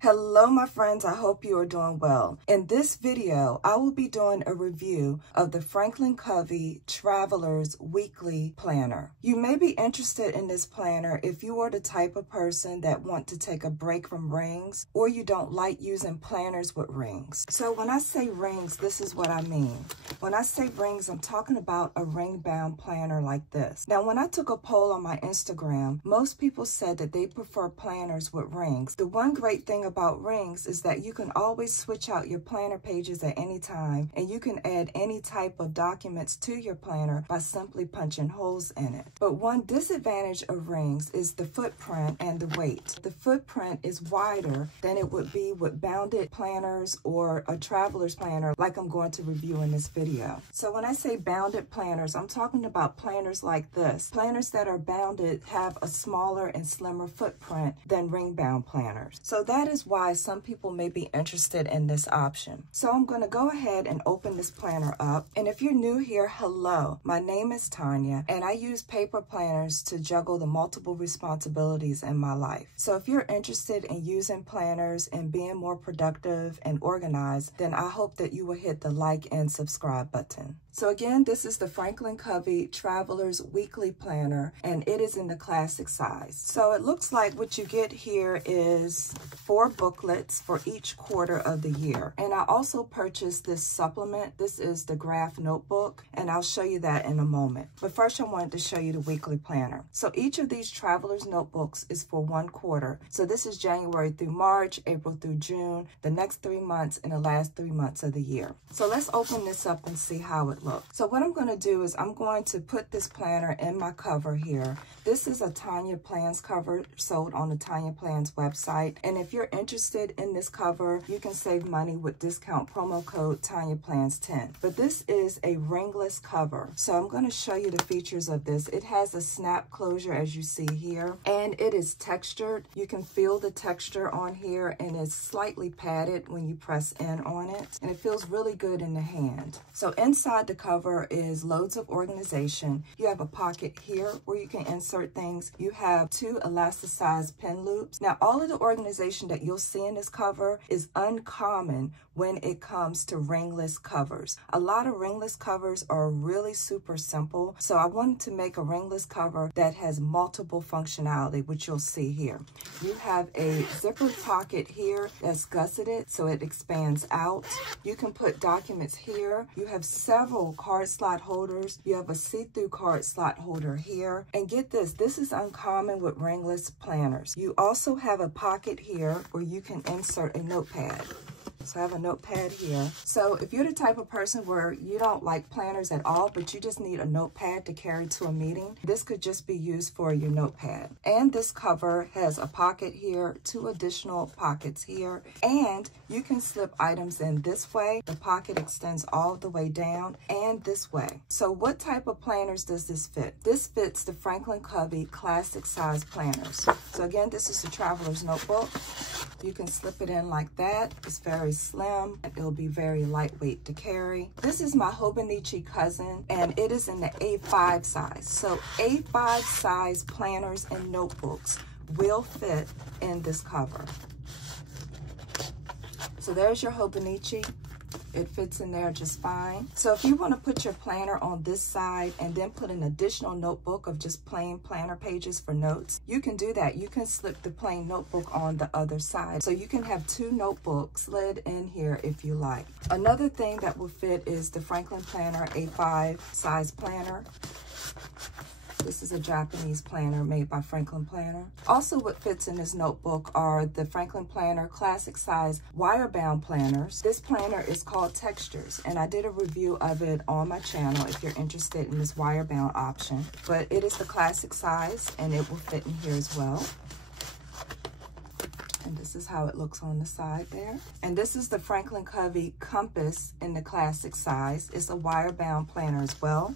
Hello my friends, I hope you are doing well. In this video, I will be doing a review of the Covey Traveler's Weekly Planner. You may be interested in this planner if you are the type of person that want to take a break from rings or you don't like using planners with rings. So when I say rings, this is what I mean. When I say rings, I'm talking about a ring-bound planner like this. Now when I took a poll on my Instagram, most people said that they prefer planners with rings. The one great thing about rings is that you can always switch out your planner pages at any time, and you can add any type of documents to your planner by simply punching holes in it. But one disadvantage of rings is the footprint and the weight. The footprint is wider than it would be with bounded planners or a traveler's planner like I'm going to review in this video. So when I say bounded planners, I'm talking about planners like this. Planners that are bounded have a smaller and slimmer footprint than ring-bound planners. So that is why some people may be interested in this option. So I'm going to go ahead and open this planner up. And if you're new here, hello, my name is Tonya, and I use paper planners to juggle the multiple responsibilities in my life. So if you're interested in using planners and being more productive and organized, then I hope that you will hit the like and subscribe button. So again, this is the Covey Traveler's Weekly Planner, and it is in the classic size. So it looks like what you get here is 4 booklets for each quarter of the year. And I also purchased this supplement. This is the graph notebook, and I'll show you that in a moment. But first I wanted to show you the weekly planner. So each of these traveler's notebooks is for 1 quarter. So this is January through March, April through June, the next 3 months, and the last 3 months of the year. So let's open this up and see how it looks. So what I'm going to do is I'm going to put this planner in my cover here. This is a Tonya Plans cover sold on the Tonya Plans website. And if you're interested in this cover, you can save money with discount promo code TonyaPlans10. But this is a ringless cover. So I'm going to show you the features of this. It has a snap closure as you see here, and it is textured. You can feel the texture on here, and it's slightly padded when you press in on it. And it feels really good in the hand. So inside the cover is loads of organization. You have a pocket here where you can insert things. You have 2 elasticized pen loops. Now, all of the organization that you'll see in this cover is uncommon when it comes to ringless covers. A lot of ringless covers are really super simple. So I wanted to make a ringless cover that has multiple functionality, which you'll see here. You have a zipper pocket here that's gusseted, so it expands out. You can put documents here. You have several card slot holders. You have a see-through card slot holder here. And get this, this is uncommon with ringless planners. You also have a pocket here where you can insert a notepad. So I have a notepad here. So if you're the type of person where you don't like planners at all, but you just need a notepad to carry to a meeting, this could just be used for your notepad. And this cover has a pocket here, 2 additional pockets here, and you can slip items in this way. The pocket extends all the way down and this way. So what type of planners does this fit? This fits the Covey classic size planners. So again, this is the traveler's notebook. You can slip it in like that. It's very slim, and it'll be very lightweight to carry. This is my Hobonichi cousin, and it is in the A5 size. So A5 size planners and notebooks will fit in this cover. So there's your Hobonichi. It fits in there just fine. So if you want to put your planner on this side and then put an additional notebook of just plain planner pages for notes, you can do that. You can slip the plain notebook on the other side. So you can have 2 notebooks slid in here if you like. Another thing that will fit is the Franklin Planner A5 size planner. This is a Japanese planner made by Franklin Planner. Also what fits in this notebook are the Franklin Planner classic size wire-bound planners. This planner is called Textures, and I did a review of it on my channel if you're interested in this wire-bound option. But it is the classic size, and it will fit in here as well. And this is how it looks on the side there. And this is the Covey Compass in the classic size. It's a wire-bound planner as well.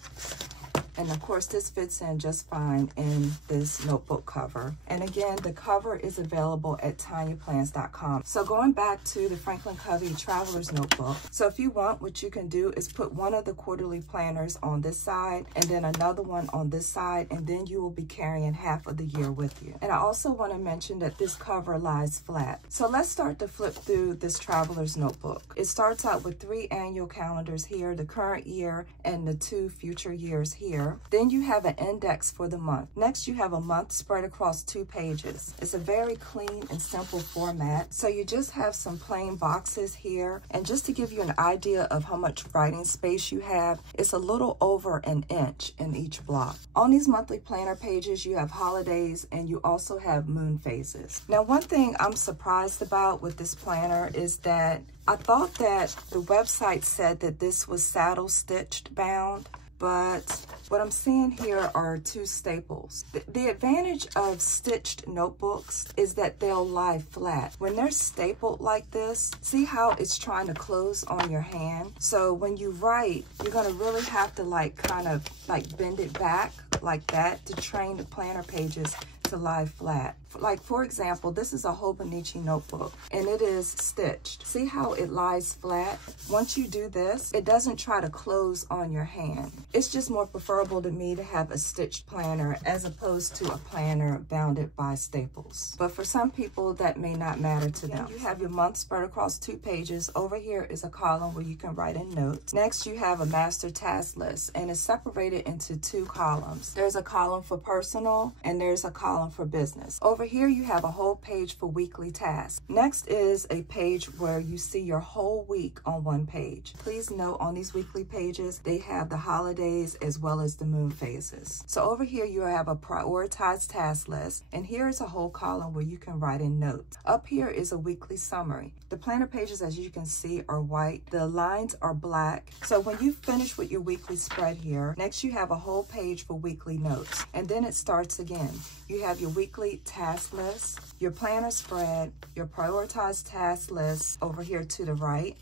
And of course, this fits in just fine in this notebook cover. And again, the cover is available at TonyaPlans.com. So going back to the Franklin Covey Traveler's Notebook. So if you want, what you can do is put one of the quarterly planners on this side and then another one on this side, and then you will be carrying half of the year with you. And I also want to mention that this cover lies flat. So let's start to flip through this Traveler's Notebook. It starts out with 3 annual calendars here, the current year and the 2 future years here. Then you have an index for the month. Next, you have a month spread across 2 pages. It's a very clean and simple format. So you just have some plain boxes here. And just to give you an idea of how much writing space you have, it's a little over an inch in each block. On these monthly planner pages, you have holidays and you also have moon phases. Now, one thing I'm surprised about with this planner is that I thought that the website said that this was saddle stitched bound, but what I'm seeing here are 2 staples. The advantage of stitched notebooks is that they'll lie flat. When they're stapled like this, see how it's trying to close on your hand? So when you write, you're gonna really have to kind of bend it back like that to train the planner pages to lie flat. Like for example, this is a Hobonichi notebook and it is stitched. See how it lies flat? Once you do this, it doesn't try to close on your hand. It's just more preferable to me to have a stitched planner as opposed to a planner bounded by staples. But for some people, that may not matter to them. You have your month spread across 2 pages. Over here is a column where you can write in notes. Next, you have a master task list and it's separated into 2 columns. There's a column for personal and there's a column for business. Over here, you have a whole page for weekly tasks. Next is a page where you see your whole week on one page. Please note on these weekly pages, they have the holidays as well as the moon phases. So over here, you have a prioritized task list, and here is a whole column where you can write in notes. Up here is a weekly summary. The planner pages, as you can see, are white. The lines are black. So when you finish with your weekly spread here, next you have a whole page for weekly notes, and then it starts again. You have your weekly task list, your planner spread, your prioritized task list over here to the right,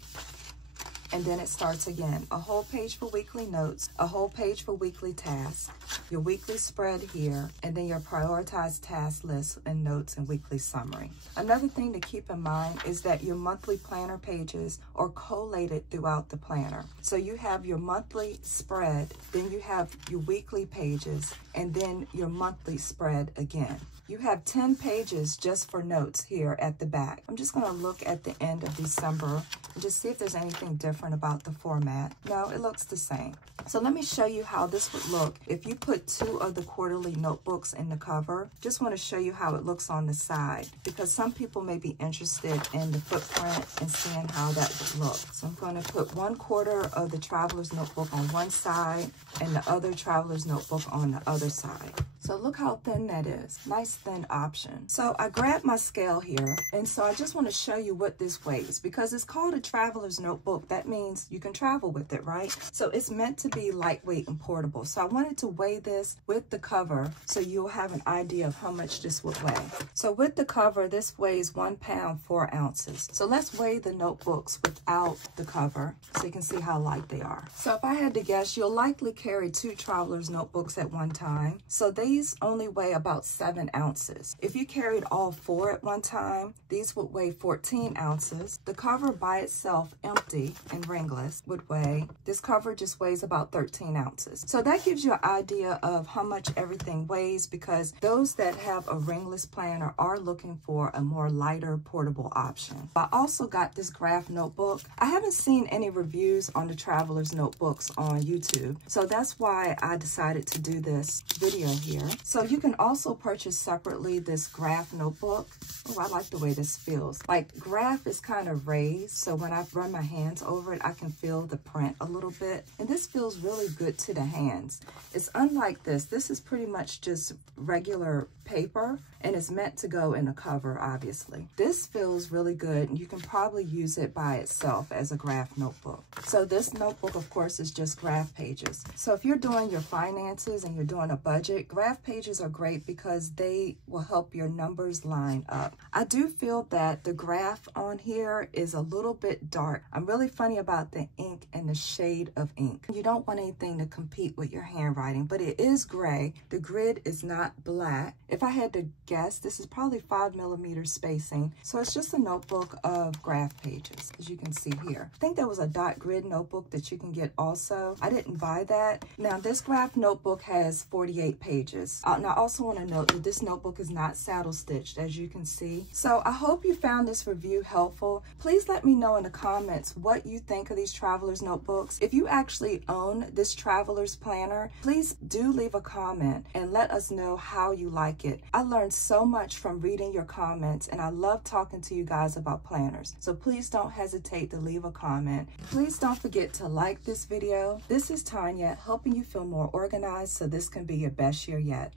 and then it starts again. A whole page for weekly notes, a whole page for weekly tasks, your weekly spread here, and then your prioritized task list and notes and weekly summary. Another thing to keep in mind is that your monthly planner pages are collated throughout the planner. So you have your monthly spread, then you have your weekly pages, and then your monthly spread again. You have 10 pages just for notes here at the back. I'm just gonna look at the end of December and just see if there's anything different about the format. No, it looks the same. So let me show you how this would look if you put 2 of the quarterly notebooks in the cover. Just want to show you how it looks on the side because some people may be interested in the footprint and seeing how that would look. So I'm going to put 1/4 of the Traveler's Notebook on one side and the other Traveler's Notebook on the other side. So look how thin that is. Nice thin option. So I grabbed my scale here, and so I just want to show you what this weighs because it's called a Traveler's Notebook. That means you can travel with it, right? So it's meant to be lightweight and portable. So I wanted to weigh this with the cover so you'll have an idea of how much this would weigh. So with the cover, this weighs 1 pound 4 ounces. So let's weigh the notebooks without the cover so you can see how light they are. So if I had to guess, you'll likely carry 2 Traveler's Notebooks at one time. So these only weigh about 7 ounces. If you carried all 4 at one time, these would weigh 14 ounces. The cover by itself, empty and ringless, would weigh, this cover just weighs about 13 ounces. So that gives you an idea of how much everything weighs because those that have a ringless planner are looking for a more lighter portable option. I also got this graph notebook. I haven't seen any reviews on the Traveler's Notebooks on YouTube, so that's why I decided to do this video here. So you can also purchase separately this graph notebook. Oh, I like the way this feels. Like graph is kind of raised, so when I run my hands over it, I can feel the print a little bit. And this feels really good to the hands. It's unlike this. This is pretty much just regular paper and it's meant to go in a cover, obviously. This feels really good and you can probably use it by itself as a graph notebook. So this notebook, of course, is just graph pages. So if you're doing your finances and you're doing a budget, graph graph pages are great because they will help your numbers line up. I do feel that the graph on here is a little bit dark. I'm really funny about the ink and the shade of ink. You don't want anything to compete with your handwriting, but it is gray. The grid is not black. If I had to guess, this is probably 5mm spacing. So it's just a notebook of graph pages, as you can see here. I think there was a dot grid notebook that you can get also. I didn't buy that. Now this graph notebook has 48 pages. And I also want to note that this notebook is not saddle stitched, as you can see. So I hope you found this review helpful. Please let me know in the comments what you think of these traveler's notebooks. If you actually own this traveler's planner, please do leave a comment and let us know how you like it. I learned so much from reading your comments, and I love talking to you guys about planners. So please don't hesitate to leave a comment. Please don't forget to like this video. This is Tonya, helping you feel more organized so this can be your best year yet.